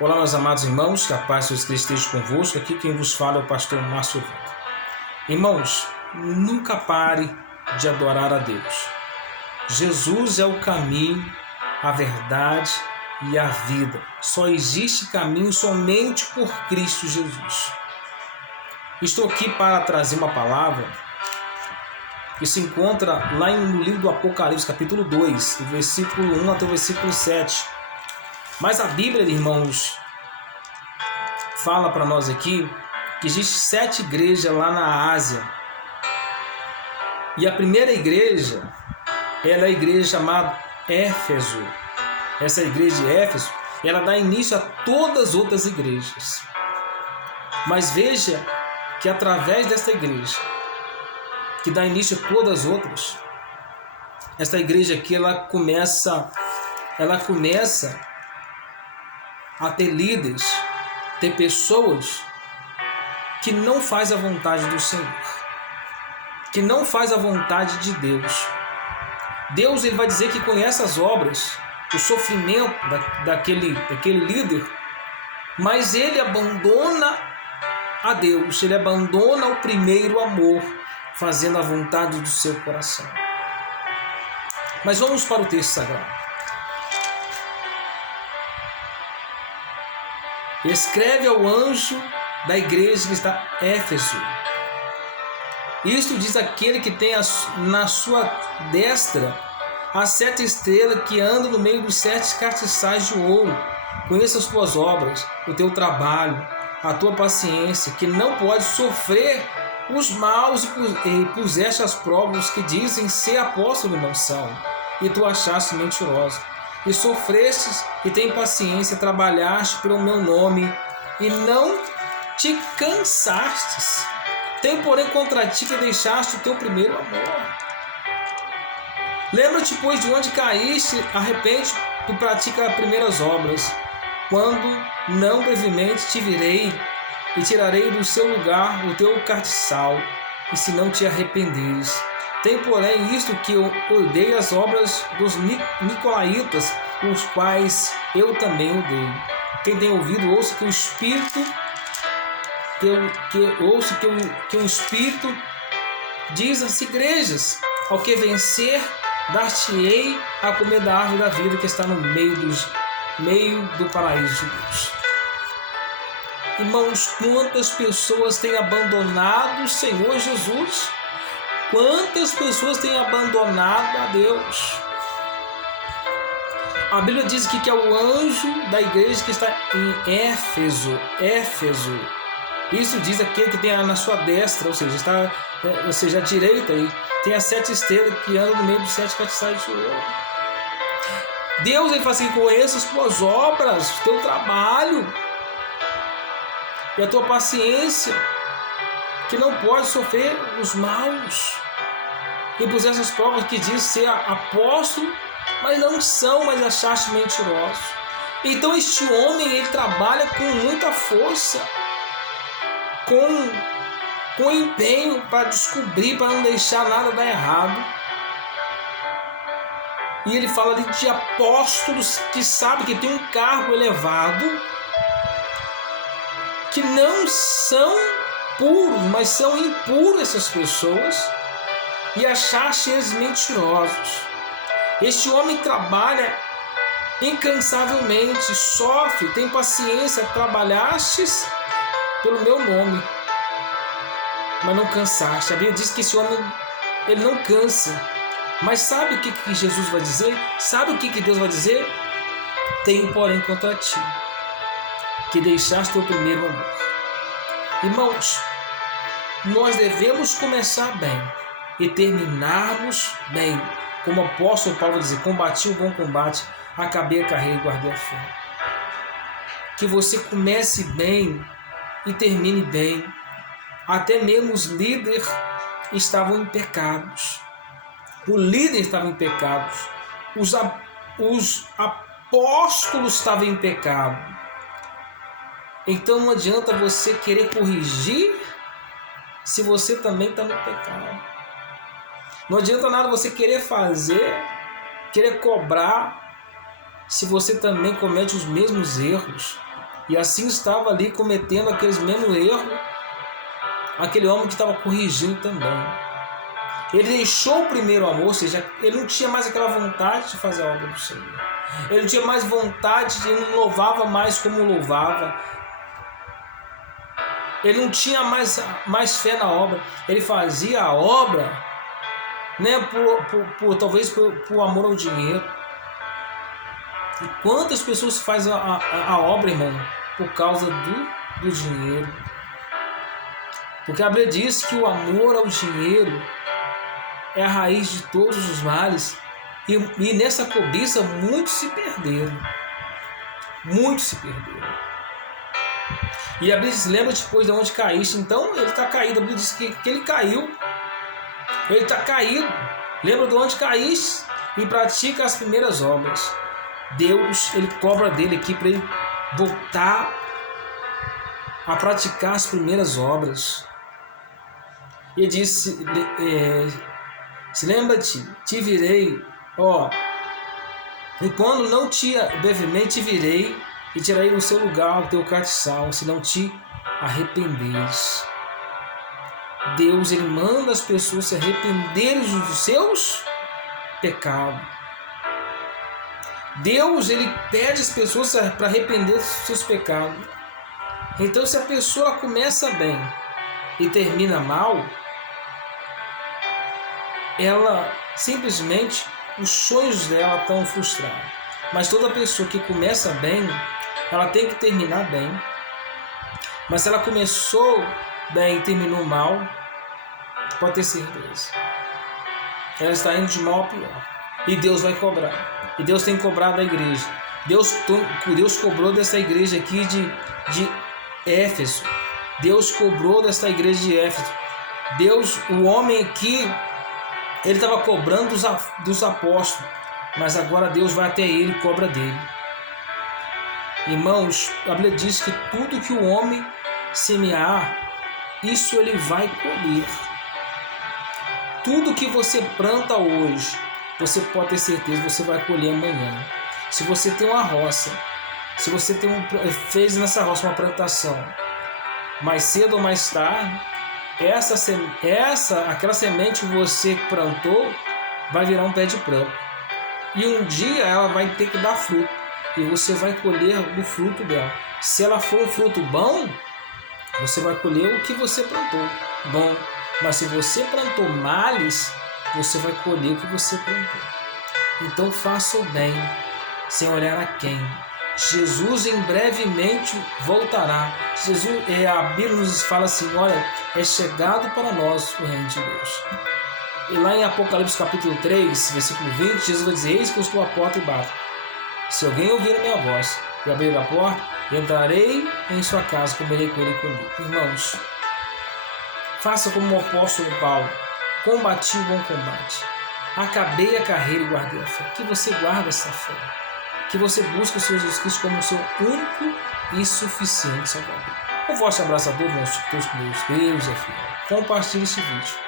Olá, meus amados irmãos, que a paz de Jesus Cristo esteja convosco. Aqui quem vos fala é o pastor Márcio. Irmãos, nunca pare de adorar a Deus. Jesus é o caminho, a verdade e a vida. Só existe caminho somente por Cristo Jesus. Estou aqui para trazer uma palavra que se encontra lá no livro do Apocalipse, capítulo 2, do versículo 1 até o versículo 7. Mas a Bíblia, irmãos, fala para nós aqui que existem 7 igrejas lá na Ásia. E a primeira igreja, ela é a igreja chamada Éfeso. Essa igreja de Éfeso, ela dá início a todas as outras igrejas. Mas veja que através desta igreja, que dá início a todas as outras, esta igreja aqui, ela começa a ter líderes, ter pessoas que não faz a vontade do Senhor, que não faz a vontade de Deus. Deus, ele vai dizer que conhece as obras, o sofrimento daquele líder, mas ele abandona a Deus, ele abandona o primeiro amor, fazendo a vontade do seu coração. Mas vamos para o texto sagrado. Escreve ao anjo da igreja que está em Éfeso. Isto diz aquele que tem na sua destra as 7 estrelas, que anda no meio dos 7 castiçais de ouro. Conheça as tuas obras, o teu trabalho, a tua paciência, que não pode sofrer os maus, e puseste as provas que dizem ser apóstolo e não são, e tu achaste mentiroso. E sofrestes e tem paciência, trabalhaste pelo meu nome e não te cansastes. Tem, porém, contra ti que deixaste o teu primeiro amor. Lembra-te, pois, de onde caíste, arrepende e pratica as primeiras obras. Quando não brevemente te virei e tirarei do seu lugar o teu castiçal, e se não te arrependeres. Tem, porém, isto que eu odeio as obras dos nicolaítas, os quais eu também odeio. Quem tem ouvido, ouça que o Espírito que o Espírito diz às igrejas: ao que vencer, dar-te-ei a comer da árvore da vida que está no meio do paraíso de Deus. Irmãos, quantas pessoas têm abandonado o Senhor Jesus? Quantas pessoas têm abandonado a Deus? A Bíblia diz aqui que é o anjo da igreja que está em Éfeso. Isso diz aquele que tem na sua destra, ou seja, à direita, e tem as 7 estrelas que andam no meio dos 7 castiçais de ouro. Deus, ele fala assim: conheça as tuas obras, o teu trabalho e a tua paciência, que não pode sofrer os maus. E puseste as provas que diz ser apóstolo, mas não são, mas achaste mentirosos. Então este homem, ele trabalha com muita força, com empenho para descobrir, para não deixar nada dar errado. E ele fala ali de apóstolos que sabem que tem um cargo elevado, que não são puros, mas são impuros essas pessoas, e achaste eles mentirosos. Este homem trabalha incansavelmente, sofre, tem paciência, trabalhastes pelo meu nome, mas não cansaste. A Bíblia diz que esse homem, ele não cansa. Mas sabe o que Jesus vai dizer? Sabe o que Deus vai dizer? Tenho, porém, contra ti, que deixaste teu primeiro amor. Irmãos, nós devemos começar bem e terminarmos bem. Como o apóstolo Paulo vai dizer: combati o bom combate, acabei a carreira e guardei a fé. Que você comece bem e termine bem. Até mesmo os líderes estavam em pecados. O líder estava em pecados. Os apóstolos estavam em pecado. Então não adianta você querer corrigir se você também está no pecado. Não adianta nada você querer fazer, querer cobrar, se você também comete os mesmos erros. E assim estava ali cometendo aqueles mesmos erros, aquele homem que estava corrigindo também. Ele deixou o primeiro amor, ou seja, ele não tinha mais aquela vontade de fazer a obra do Senhor. Ele não tinha mais vontade, ele não louvava mais como louvava. Ele não tinha mais fé na obra. Ele fazia a obra, né, talvez por amor ao dinheiro. E quantas pessoas fazem a obra, irmão, por causa do dinheiro? Porque a Bíblia diz que o amor ao dinheiro é a raiz de todos os males. E nessa cobiça muitos se perderam. Muitos se perderam. E a Bíblia diz, lembra depois de onde caíste. Então ele está caído. A Bíblia diz que ele caiu. Ele está caído. Lembra de onde caíste e pratica as primeiras obras. Deus, ele cobra dele aqui para ele voltar a praticar as primeiras obras. Ele disse, se lembra-te, te virei, e quando não te brevemente te virei e tirarei no seu lugar o teu castiçal, se não te arrependeres. Deus, ele manda as pessoas se arrependerem dos seus pecados. Deus, ele pede as pessoas para arrepender dos seus pecados. Então, se a pessoa começa bem e termina mal, ela simplesmente, os sonhos dela estão frustrados. Mas toda pessoa que começa bem, ela tem que terminar bem. Mas se ela começou bem e terminou mal, pode ter certeza, ela está indo de mal a pior. E Deus vai cobrar. E Deus tem cobrado da igreja. Deus cobrou dessa igreja aqui de Éfeso. Deus cobrou dessa igreja de Éfeso. Deus, o homem aqui, ele estava cobrando dos apóstolos. Mas agora Deus vai até ele e cobra dele. Irmãos, a Bíblia diz que tudo que o homem semear, isso ele vai colher. Tudo que você planta hoje, você pode ter certeza que você vai colher amanhã. Se você tem uma roça, se você fez nessa roça uma plantação, mais cedo ou mais tarde, aquela semente que você plantou vai virar um pé de planta. E um dia ela vai ter que dar fruto. E você vai colher do fruto dela. Se ela for um fruto bom, você vai colher o que você plantou. Bom. Mas se você plantou males, você vai colher o que você plantou. Então faça o bem, sem olhar a quem. Jesus em brevemente voltará. A Bíblia nos fala assim, olha, é chegado para nós o reino de Deus. E lá em Apocalipse capítulo 3, versículo 20, Jesus vai dizer, eis que eu estou à porta e bato. Se alguém ouvir a minha voz e abrir a porta, entrarei em sua casa, comerei com ele e comigo. Irmãos, faça como o apóstolo Paulo, combati o bom combate, acabei a carreira e guardei a fé. Que você guarde essa fé, que você busque o Senhor Jesus Cristo como o seu único e suficiente Salvador. Um forte abraço a todos, meus com Deus, e compartilhe esse vídeo.